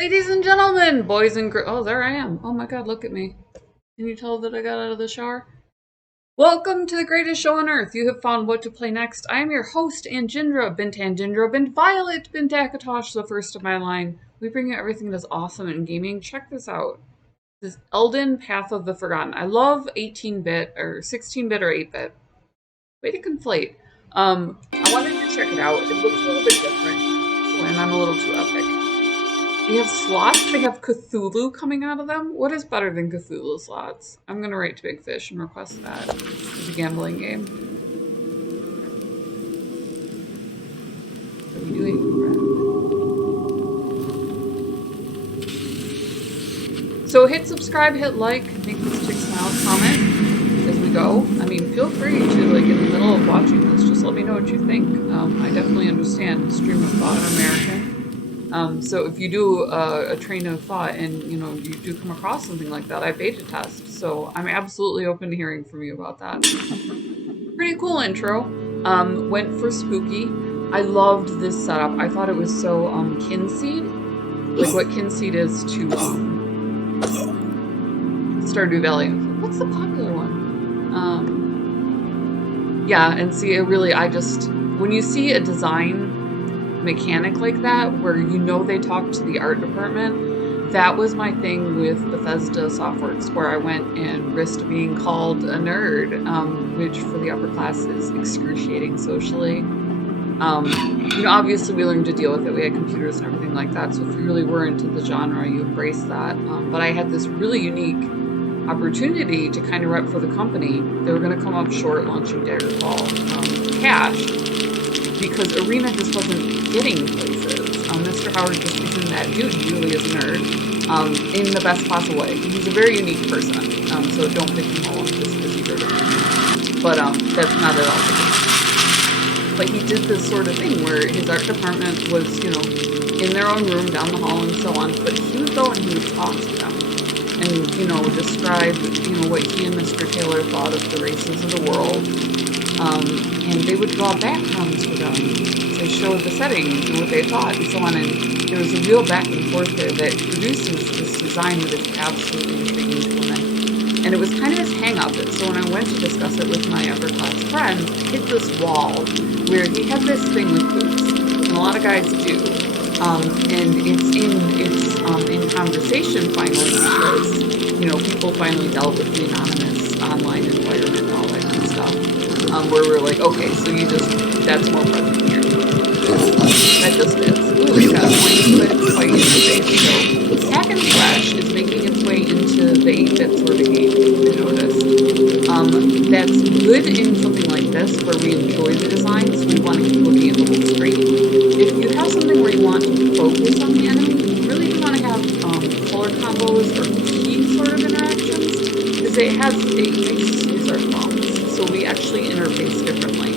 Ladies and gentlemen, boys and girls. Oh, there I am. Oh my god, look at me. Can you tell that I got out of the shower? Welcome to the greatest show on earth. You have found what to play next. I am your host, Anjindra, Bint Anjindra, Bint Violet, Bint Akatosh, the first of my line. We bring you everything that's awesome in gaming. Check this out. This Elden Path of the Forgotten. I love 18-bit or 16-bit or 8-bit. Way to conflate. I wanted to check it out. It looks a little bit different. And I'm a little too epic. They have slots. They have Cthulhu coming out of them. What is better than Cthulhu slots? I'm going to write to Big Fish and request that. It's a gambling game. What are we doing? So hit subscribe, hit like, make this chick smile, comment as we go. I mean, feel free to, like, in the middle of watching this, just let me know what you think. I definitely understand stream of thought in American. So if you do a train of thought and, you know, you do come across something like that, I beta test. So I'm absolutely open to hearing from you about that. Pretty cool intro. Went for spooky. I loved this setup. I thought it was so Kinseed. Like what Kinseed is to Stardew Valley. What's the popular one? Yeah, and see, it really, when you see a design mechanic like that, where you know they talk to the art department, that was my thing with Bethesda Softworks, where I went and risked being called a nerd, which for the upper class is excruciating socially. You know, obviously we learned to deal with it. We had computers and everything like that, so if you really were into the genre, you embraced that. But I had this really unique opportunity to kind of rep for the company. They were going to come up short launching Daggerfall cash, because Arena just wasn't getting places. Mr. Howard just isn't that dude. He really is a nerd, in the best possible way. He's a very unique person, so don't pick him all up just because he's a nerd. But that's not at all the case. But he did this sort of thing where his art department was, you know, in their own room down the hall and so on, but he would go and he would talk to them and, you know, describe, you know, what he and Mr. Taylor thought of the races of the world. And they would draw backgrounds for them to show the settings and what they thought and so on. And there was a real back and forth there that produces this design that is absolutely intriguing to women. And it was kind of his hang-up. So when I went to discuss it with my upper-class friend, I hit this wall where he had this thing with boots. And a lot of guys do. And it's in conversation finally because, you know, people finally dealt with the anonymous online environment and all that kind of stuff. Where we're like, okay, so that's more present here. That just is. Ooh, it's got a point to it, quite interface. So, Hack and Slash is making its way into the 8-bit sort of game, I noticed. That's good in something like this, where we enjoy the design, so we want to keep looking at the whole screen. If you have something where you want to focus on the enemy, you really do want to have color combos or key sort of interactions, because it makes user thumbs. So we actually interface differently.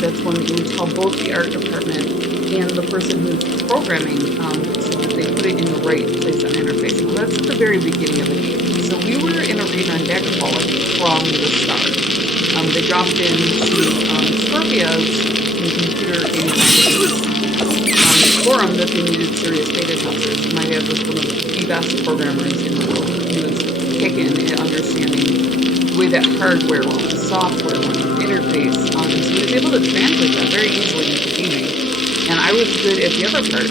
That's when you would tell both the art department and the person who's programming so that they put it in the right place on interfacing. Well, that's at the very beginning of the game. So we were in Arena and Daggerfall from the start. They dropped into Scorpia's computer game forum that they needed serious beta testers. My dad was one of the best programmers in the world. He was kicking at understanding the way that hardware works, software works, interface. So he was able to translate that very easily into gaming. And I was good at the other part.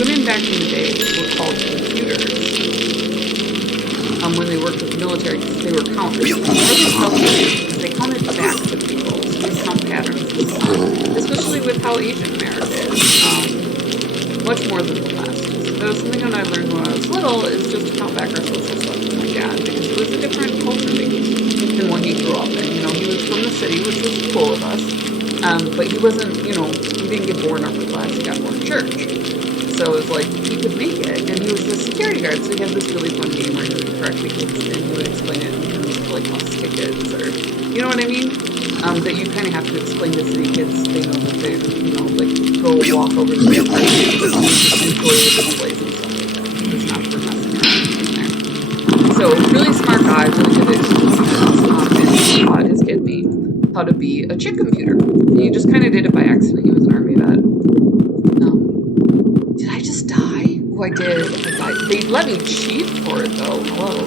Women back in the day were called computers when they worked with the military because they were counters. They counted facts of people, so they count patterns, especially with how Asian America is. Much more than the West. That was something that I learned when I was little, is just to count back our social stuff with my dad, because it was a different culture than what he grew up in. You know, he was from the city, which was cool with us, but he wasn't, you know, he didn't get born upper class, he got born church. So it was like, he could make it, and he was a security guard, so he had this really fun game where he would correct the kids, and he would explain it in terms of, like, bus tickets, or, you know what I mean? That you kind of have to explain to city kids, they know that they, you know, like, go walk over to the apartment, and just enjoy the displays and stuff like that. It's not for messing around in there. So, really smart guy, really good at and he taught his kid me how to be a chick computer. And he just kind of did it by accident. He was an army vet. Did I just die? Oh, I did. They let me cheat for it though. Hello.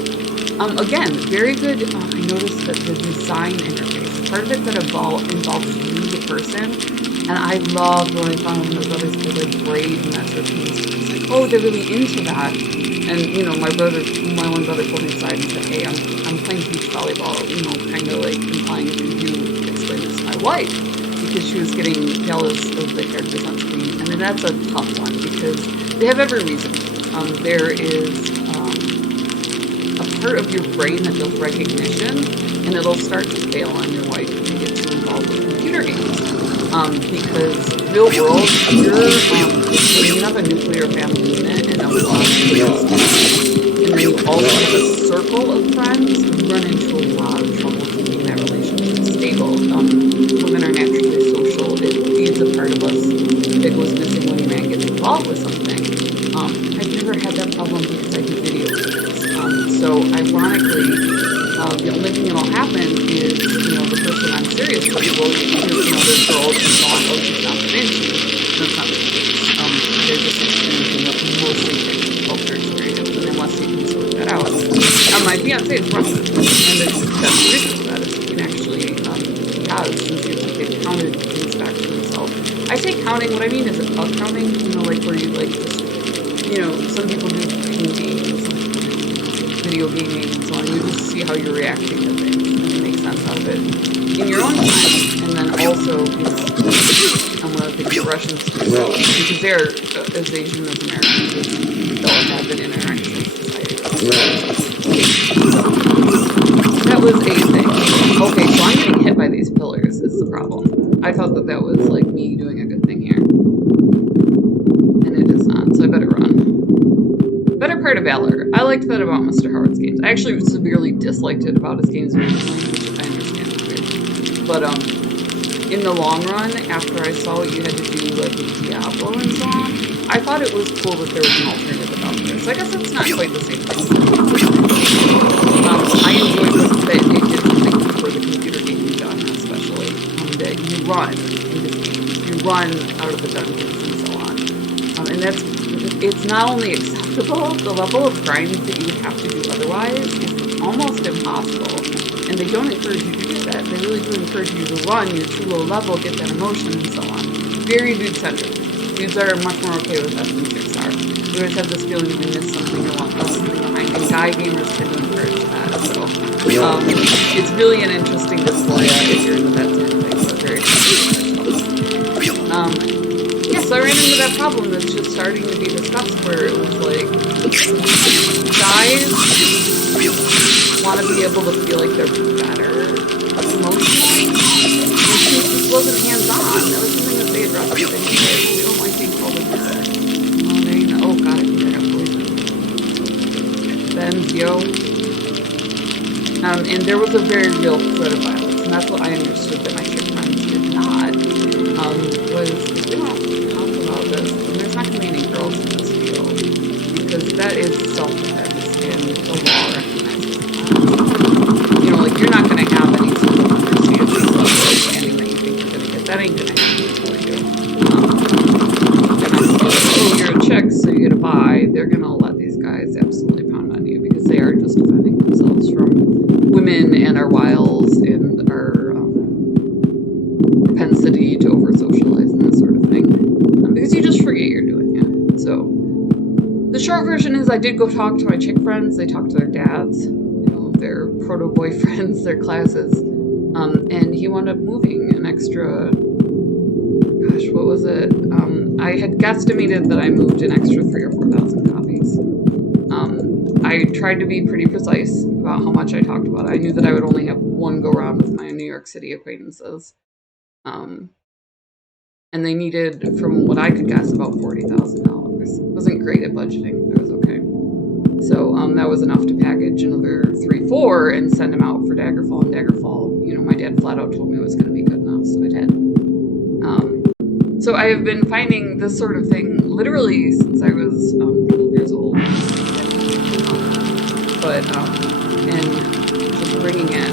Again, very good. I noticed that the design interface, part of it that involves you, the person, and I loved when I found those others could like braid and that sort of thing. It's like, oh, they're really into that. And you know, my one brother pulled me aside and said, hey, I'm playing beach volleyball. You know, kind of like implying, could you explain this to my wife? Because she was getting jealous of the characters on screen, and then that's a tough one because they have every reason. There is a part of your brain that does recognition, and it'll start to fail on your wife if you get too involved with computer games. Because real world, when you have a nuclear family unit and a lot of and then you also have a circle of friends, you run into a lot of trouble keeping that relationship stable. Women are naturally social. It feeds a part of us that goes missing when a man gets involved with something. I've never had that problem because I do video games. So ironically, the only thing that'll happen is, you know, the person I'm serious with will hear from other girls and so on, oh, she's not that into me. That's not the case. They're just experiencing what mostly fictional culture experience, and unless you can sort that out. My fiance is Russian, and that's the reason for that is he can actually, since they've counted things back to himself. I say counting, what I mean is counting, you know, like where you like just, you know, some people do painting, some people do video gaming and so on. You just see how you're reacting to things and make sense out of it in your own time. And then also, I'm one of the things Russians do, because they're as Asian as Americans, they'll have an interaction with society. That was a thing. Okay, so I'm getting hit by these pillars is the problem. I thought that was like me doing a good thing here. And it is not, so I better run. Better part of Valor. I liked that about Mr. Howard's games. I actually severely disliked it about his games originally, which I understand is weird. But in the long run, after I saw what you had to do like in Diablo and so on, I thought it was cool that there was an alternative out there. So I guess it's not quite the same thing. I enjoyed that it did something for the computer gaming genre, especially, that you run in this game. You run out of the dungeons and so on. And it's not only acceptable, the level of grind that you would have to do otherwise is almost impossible. And they don't encourage you to do that. They really do encourage you to run, you're too low level, get that emotion, and so on. Very dude-centric. Dudes are much more okay with that than chicks are. You always have this feeling that you missed something or left something behind. And guy gamers tend to encourage that. So it's really an interesting dysphoria if you're into that sort of thing. So very yeah, so I ran into that problem that's just starting to be discussed where it was like, guys want to be able to feel like they're better emotionally. And since this wasn't hands-on, that was something that they addressed. We don't like being called a bitch. Oh god, I think I got poisoned. Ben's, yo. And there was a very real threat of violence, and that's what I understood that my chick friends did not, was if we don't talk about this, then there's not going to be any girls in this field, because that is self-defense, and the law recognizes that. You know, like, you're not going to have any sort of understanding of understanding that you think you're going to get. That ain't going to happen for you. And I'm like, oh, you're a chick, so you get a buy. They're going to let these guys absolutely pound on you, because they are just defending themselves from women and our wiles and our propensity to over-socialize and that sort of thing. Because you just forget you're doing it. So, the short version is I did go talk to my chick friends. They talked to their dads, you know, their proto-boyfriends, their classes. And he wound up moving an extra, gosh, what was it? I had guesstimated that I moved an extra 3,000 or 4,000 copies. I tried to be pretty precise about how much I talked about it. I knew that I would only have one go-round with my New York City acquaintances. And they needed, from what I could guess, about $40,000. Wasn't great at budgeting, but it was okay. So that was enough to package another 3-4 and send them out for Daggerfall. And Daggerfall, you know, my dad flat out told me it was going to be good enough, so I did. So I have been finding this sort of thing literally since I was 12 years old. But, and just bringing it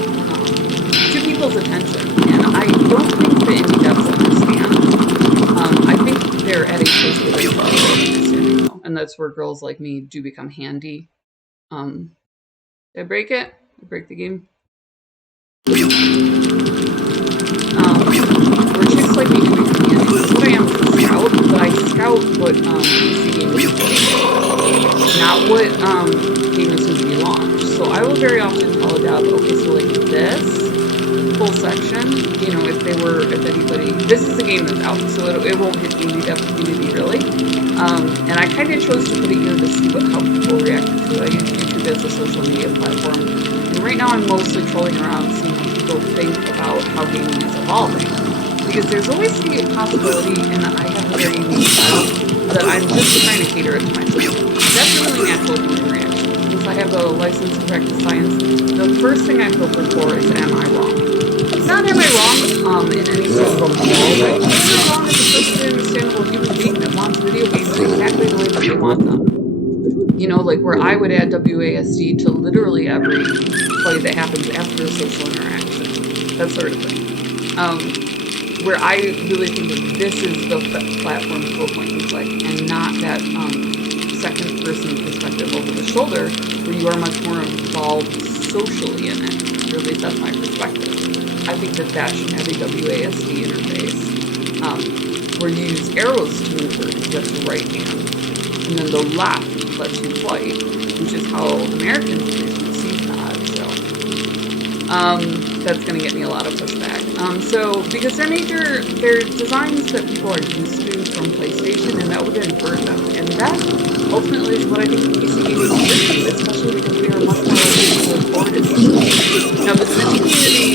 to people's attention. And I don't think the indie devs understand. I think they're at a place where they're understanding, though. And and that's where girls like me do become handy. Did I break it? Did I break the game? Where chicks like me do become handy. That's what I am for Scout, but I scout what PC gamers play, not what gamers need to be launched. So I will very often tell a dev, okay, so like this full section, you know, if anybody, this is a game that's out, so it won't hit the indie dev community really. And I kind of chose to put it here to see how people reacted to it. I use YouTube as a social media platform, and right now I'm mostly trolling around seeing what people think about how gaming is evolving. Because there's always the possibility, and I have a very unique style, that I'm just trying to cater it to myself. That's a really natural human reaction. Since I have a license to practice science, the first thing I filter for is, am I wrong? Not am I wrong in any sort of a moral way. Am I wrong as a perfectly understandable human being that wants video games exactly the way that they want them? You know, like where I would add WASD to literally every play that happens after a social interaction. That sort of thing. Where I really think that this is the platform for point and click, and not that second person perspective over the shoulder, where you are much more involved socially in it. Or at least that's my perspective. I think that should have a WASD interface, where you use arrows to move with the right hand, and then the left lets you fight, which is how Americans receive that. So that's going to get me a lot of pushback. Because they're designs that people are used to from PlayStation, and that would invert them. And that ultimately is what I think the PC gaming should be, especially because we are much more able to afford it. Now, the Twitch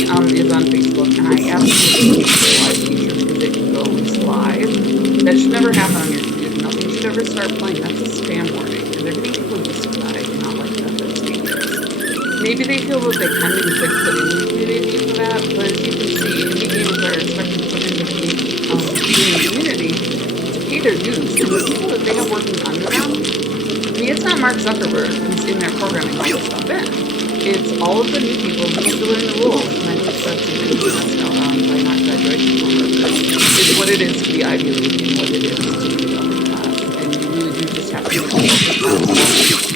community is on Facebook, and I absolutely hate the live feature because it can go live. That should never happen on your computer. Nothing should ever start playing. That's a spam warning, and they're getting people used to that. I do not like that. That's dangerous. Maybe they feel that they can because they put in the community for that, but as you can see, indie games are expected to put into the community to pay their dues, and the people that they have working under them, I mean, it's not Mark Zuckerberg who's in there programming all this stuff in. It's all of the new people who need to learn the rules, and I think that's something that's now by not graduating from Harvard. It's what it is to be Ivy League and what it is to be upper class, and you really do just have to be responsible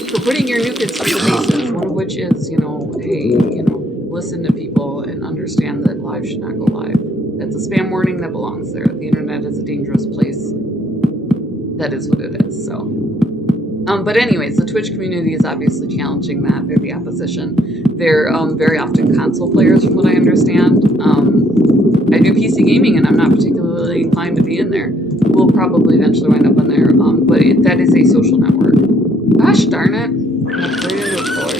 for putting your new kids through the basis, one of which is, hey, listen to people and understand that live should not go live. That's a spam warning that belongs there. The internet is a dangerous place. That is what it is, so. But anyways, the Twitch community is obviously challenging that. They're the opposition. They're very often console players, from what I understand. I do PC gaming, and I'm not particularly inclined to be in there. We'll probably eventually wind up in there, but that is a social network. Gosh darn it. I'm afraid of the color.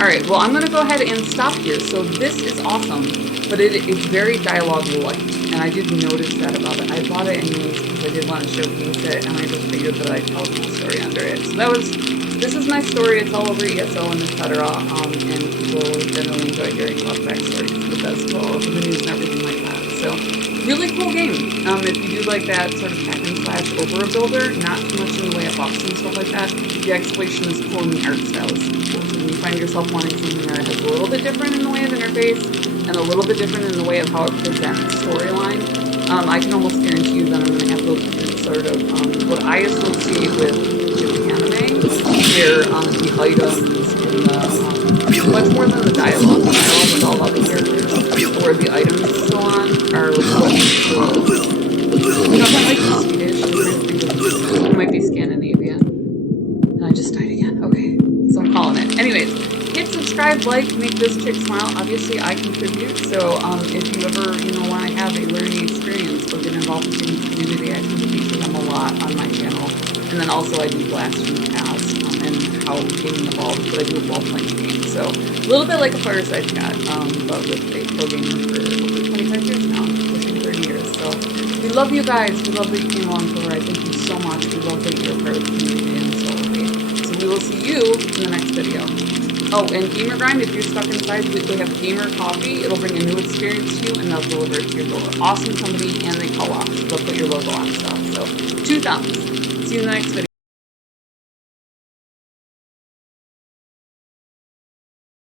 Alright, well, I'm going to go ahead and stop here. So this is awesome, but it's very dialogue light, and I didn't notice that about it. I bought it anyways because I did want to showcase it, and I just figured that I'd tell a cool story under it. So this is my story. It's all over ESO and etc. And people generally enjoy hearing about the backstory of the festival, the news and everything like that. So really cool game. If you do like that sort of hack and slash over a builder, not too much in the way of boxes and stuff like that. The exploration is cool and the art style is cool. So when you find yourself wanting something that has a little bit different in the way of interface and a little bit different in the way of how it presents storyline, I can almost guarantee you that I'm going to have those sort of what I associate with anime, where the items and the much more than the dialogue. The dialogue is all about the characters, or the items and so on are what that might be Swedish, it might be Scandinavian. And I just died again. Okay, so I'm calling it. Anyways, hit subscribe, like, make this chick smile. Obviously, I contribute, so if you ever, want to have a learning experience or get involved in the community, I tend to feature them a lot on my channel. And then also I do Blast from the Past and how gaming evolves, but I do it while playing games. So a little bit like a fireside chat, but with a pro gamer for over 25 years now, pushing 30 years. So we love you guys. We love that you came along for the ride. Thank you so much. We love that you're a part of the community and so will we. So we will see you in the next video. Oh, and Gamer Grind, if you're stuck inside, they have Gamer Coffee. It'll bring a new experience to you, and they'll deliver it to your door. Awesome company, and they co-op. They'll put your logo on stuff. So, 2 thumbs. See you in the next video.